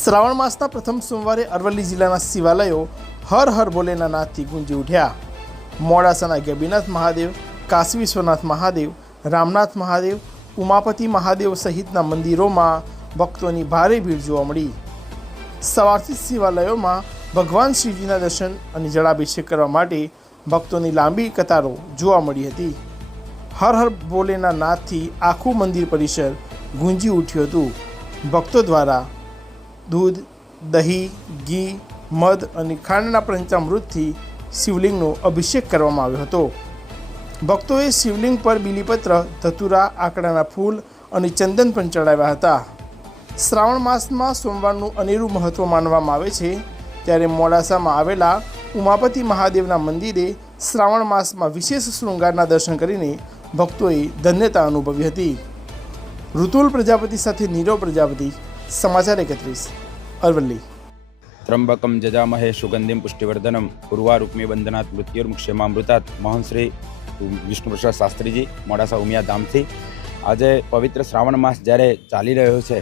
શ્રાવણ માસના પ્રથમ સોમવારે અરવલ્લી જિલ્લાના શિવાલયો હર હર ભોલેના નાદથી ગુંજી ઉઠ્યા। મોડાસાના ગેબીનાથ મહાદેવ, કાશી વિશ્વનાથ મહાદેવ, રામનાથ મહાદેવ, ઉમાપતિ મહાદેવ સહિતના મંદિરોમાં ભક્તોની ભારે ભીડ જોવા મળી। સવારથી શિવાલયોમાં ભગવાન શિવજીના દર્શન અને જળાભિષેક કરવા માટે ભક્તોની લાંબી કતારો જોવા મળી હતી। હર હર ભોલેના નાદથી આખું મંદિર પરિસર ગુંજી ઉઠ્યું હતું। ભક્તો દ્વારા दूध, दही, घी, मध અને ખાંડના પંચામૃતથી શિવલિંગનો અભિષેક કરવામાં આવ્યો હતો। ભક્તોએ શિવલિંગ પર બીલીપત્ર, ધતુરા, આકડાના ફૂલ અને ચંદન પણ ચડાવ્યા હતા। શ્રાવણ માસમાં સોમવારનું અનેરું મહત્ત્વ માનવામાં આવે છે, ત્યારે મોડાસામાં આવેલા ઉમાપતિ મહાદેવના મંદિરે શ્રાવણ માસમાં વિશેષ શૃંગારના દર્શન કરીને ભક્તોએ ધન્યતા અનુભવી હતી। ઋતુલ પ્રજાપતિ સાથે નીરવ પ્રજાપતિ, समाचार 31 अरवल्ली। त्र्यंबकम जजामहे सुगंधिम पुष्टिवर्धनम उर्वारुक्मी वंदनात् मृत्युर्मुक्षेमामृतात् महंत श्री विष्णु प्रसाद शास्त्री जी मोडासा उमिया धामथी आज पवित्र श्रावण मास જ્યારે ચાલી રહ્યો છે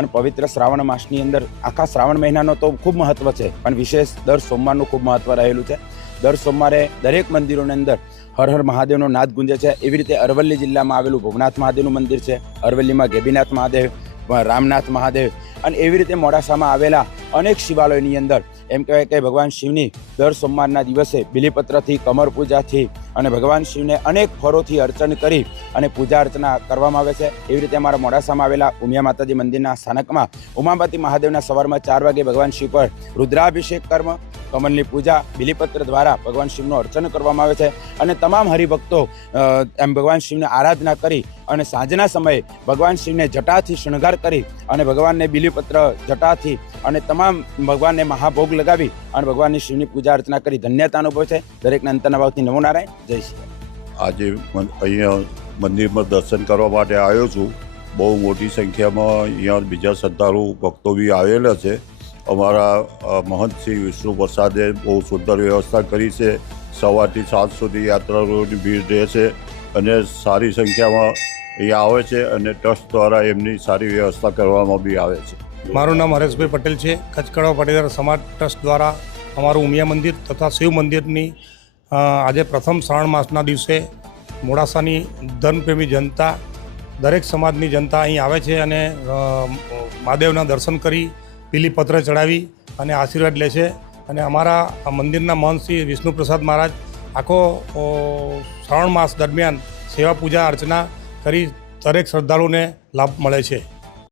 અને પવિત્ર શ્રાવણ માસની અંદર આખા શ્રાવણ મહિનાનો તો ખૂબ મહત્વ છે, પણ વિશેષ દર સોમવારનું ખૂબ મહત્વ રહેલું છે। દર સોમવારે દરેક મંદિરોની અંદર હર હર મહાદેવનો નાદ ગુંજે છે। એવી રીતે અરવલ્લી જિલ્લામાં આવેલું ભવનાથ મહાદેવનું મંદિર છે, અરવલ્લીમાં ગેબીનાથ મહાદેવ, રામનાથ મહાદેવ અને એવી રીતે મોડાસામાં આવેલા અનેક શિવાલયોની અંદર એમ કહેવાય કે ભગવાન શિવની દર સોમવારના દિવસે બિલીપત્રથી, કમર પૂજાથી અને ભગવાન શિવને અનેક ફળોથી અર્ચન કરી અને પૂજા અર્ચના કરવામાં આવે છે। એવી રીતે અમારા મોડાસામાં આવેલા ઉમિયા માતાજી મંદિરના સ્થાનકમાં ઉમાપતિ મહાદેવના સવારમાં 4 વાગે ભગવાન શિવ પર રુદ્રાભિષેક કર્મ, કમલની પૂજા, બિલીપત્ર દ્વારા ભગવાન શિવનું અર્ચન કરવામાં આવે છે અને તમામ હરિભક્તો એમ ભગવાન શિવને આરાધના કરી અને સાંજના સમયે ભગવાન શિવને જટાથી શણગાર કરી અને ભગવાનને બિલીપત્ર જટાથી અને તમામ ભગવાનને મહાભોગ લગાવી અને ભગવાનની શિવની પૂજા અર્ચના કરી ધન્યતા અનુભવે છે। દરેકના અંતરના ભાવથી નમો નારાયણ, જય શ્રી રામ। આજે અહીંયા મંદિરમાં દર્શન કરવા માટે આવ્યો છું। બહુ મોટી સંખ્યામાં અહીંયા બીજા શ્રદ્ધાળુ ભક્તો બી આવેલા છે। અમારા મહંત શ્રી વિષ્ણુ પ્રસાદે બહુ સુંદર વ્યવસ્થા કરી છે। સવારથી સાંજ સુધી યાત્રાળુઓની ભીડ રહે છે અને સારી સંખ્યામાં અહીંયા આવે છે અને ટ્રસ્ટ દ્વારા એમની સારી વ્યવસ્થા કરવામાં બી આવે છે। મારું નામ હરેશભાઈ પટેલ છે। કચ્છ કડવા પાટીદાર સમાજ ટ્રસ્ટ દ્વારા અમારું ઉમિયા મંદિર તથા શિવ મંદિરની આજે પ્રથમ શ્રાવણ માસના દિવસે મોડાસાની ધર્મપ્રેમી જનતા, દરેક સમાજની જનતા અહીં આવે છે અને મહાદેવના દર્શન કરી બીલીપત્ર ચડાવી અને આશીર્વાદ લે છે અને અમારા મંદિરના મહંત શ્રી વિષ્ણુ પ્રસાદ મહારાજ આખો શ્રાવણ માસ દરમિયાન સેવા પૂજા અર્ચના કરી દરેક શ્રદ્ધાળુઓને લાભ મળે છે।